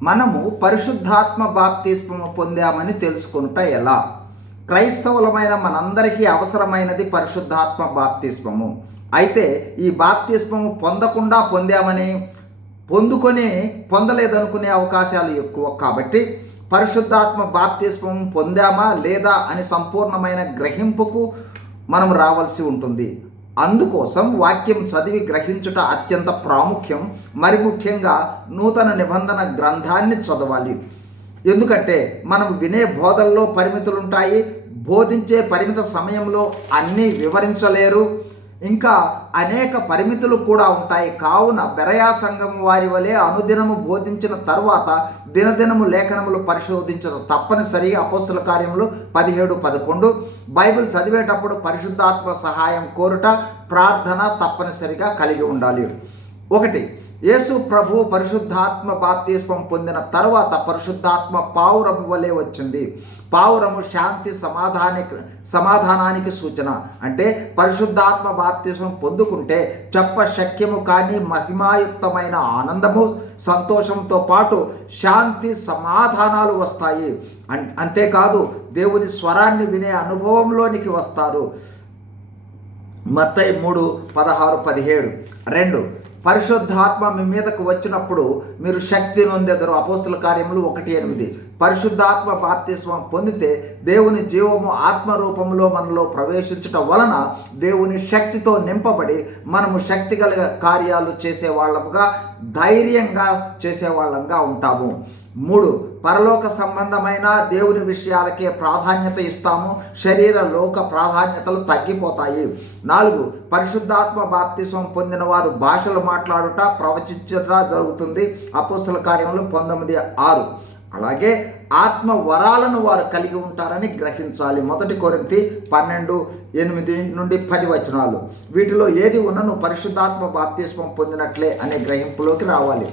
మనము పరిశుద్ధాత్మ బాప్తిస్మము పొందామని తెలుసుకుంట ఎలా? క్రైస్తవులమైన మనందరికీ అవసరమైనది పరిశుద్ధాత్మ బాప్తిస్మము. అయితే ఈ బాప్తిస్మము పొందకుండా పొందామని, పొందలేదనుకునే అవకాశాలు ఎక్కువ. కాబట్టి పరిశుద్ధాత్మ బాప్తిస్మము పొందామా లేదా అని సంపూర్ణమైన గ్రహింపుకు మనం రావాల్సి ఉంటుంది. అందుకోసం వాక్యం చదివి గ్రహించుట అత్యంత ప్రాముఖ్యం. మరి ముఖ్యంగా నూతన నిబంధన గ్రంథాన్ని చదవాలి. ఎందుకంటే మనం వినే బోధల్లో పరిమితులుంటాయి. బోధించే పరిమిత సమయంలో అన్నీ వివరించలేరు. ఇంకా అనేక పరిమితులు కూడా ఉంటాయి. కావున బెరయా సంఘం వారి వలె అనుదినము బోధించిన తరువాత దినదినము లేఖనములు పరిశోధించడం తప్పనిసరి. అపోస్తుల కార్యములు 17:11. బైబిల్ చదివేటప్పుడు పరిశుద్ధాత్మ సహాయం కోరుట, ప్రార్థన తప్పనిసరిగా కలిగి ఉండాలి. 1. యేసు ప్రభు పరిశుద్ధాత్మ బాప్తిస్మం పొందిన తరువాత పరిశుద్ధాత్మ పావురము వలె వచ్చింది. పావురము శాంతి సమాధానానికి సూచన. అంటే పరిశుద్ధాత్మ బాప్తిస్మం పొందుకుంటే చెప్పశక్యము కానీ మహిమాయుక్తమైన ఆనందము, సంతోషంతో పాటు శాంతి సమాధానాలు వస్తాయి. అంతేకాదు దేవుని స్వరాన్ని వినే అనుభవంలోనికి వస్తారు. మత్తయి 3:16-17. 2. పరిశుద్ధాత్మ మీ మీదకు వచ్చినప్పుడు మీరు శక్తి నొందెదరు. అపోస్తుల కార్యములు 1:8. పరిశుద్ధాత్మ బాప్తిస్మం పొందితే దేవుని జీవము ఆత్మరూపంలో మనలో ప్రవేశించట వలన దేవుని శక్తితో నింపబడి మనము శక్తి కలిగిన కార్యాలు చేసేవాళ్ళముగా, ధైర్యంగా చేసేవాళ్ళంగా ఉంటాము. 3. పరలోక సంబంధమైన దేవుని విషయాలకే ప్రాధాన్యత ఇస్తాము. శరీర లోక ప్రాధాన్యతలు తగ్గిపోతాయి. 4. పరిశుద్ధాత్మ బాప్తిస్మం పొందిన వారు భాషలు మాట్లాడుట, ప్రవచించుట జరుగుతుంది. అపోస్తుల కార్యములు 19:6. అలాగే ఆత్మ వరాలను వారు కలిగి ఉంటారని గ్రహించాలి. 1 కొరింథీ 12:8-10. వీటిలో ఏది ఉన్నను పరిశుద్ధాత్మ బాప్తిస్మం పొందినట్లే అనే గ్రహింపులోకి రావాలి.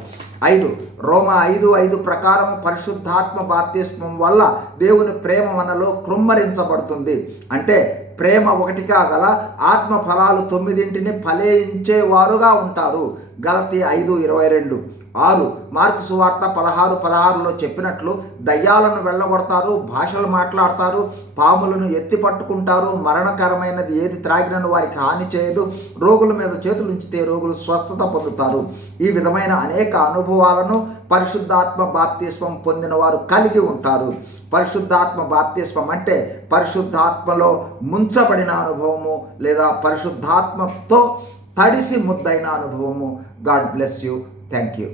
5. రోమా 5:5 ప్రకారం పరిశుద్ధాత్మ బాప్తిస్మం వల్ల దేవుని ప్రేమ మనలో కృమ్మరించబడుతుంది. అంటే ప్రేమ ఒకటిగా గల ఆత్మ ఫలాలు 9 ఫలించేవారుగా ఉంటారు. గలతీ 5:22. 6. మార్కు సువార్త 16:16లో చెప్పినట్లు దయ్యాలను వెళ్ళగొడతారు, భాషలు మాట్లాడతారు, పాములను ఎత్తి పట్టుకుంటారు, మరణకరమైనది ఏది త్రాగినను వారికి హాని చేయదు, రోగుల మీద చేతులు ఉంచితే రోగులు స్వస్థత పొందుతారు. ఈ విధమైన అనేక అనుభవాలను పరిశుద్ధాత్మ బాప్తిస్మం పొందిన వారు కలిగి ఉంటారు. పరిశుద్ధాత్మ బాప్తిస్మం అంటే పరిశుద్ధాత్మలో ముంచబడిన అనుభవము లేదా పరిశుద్ధాత్మతో తడిసి ముద్దైన అనుభవము. God bless you. Thank you.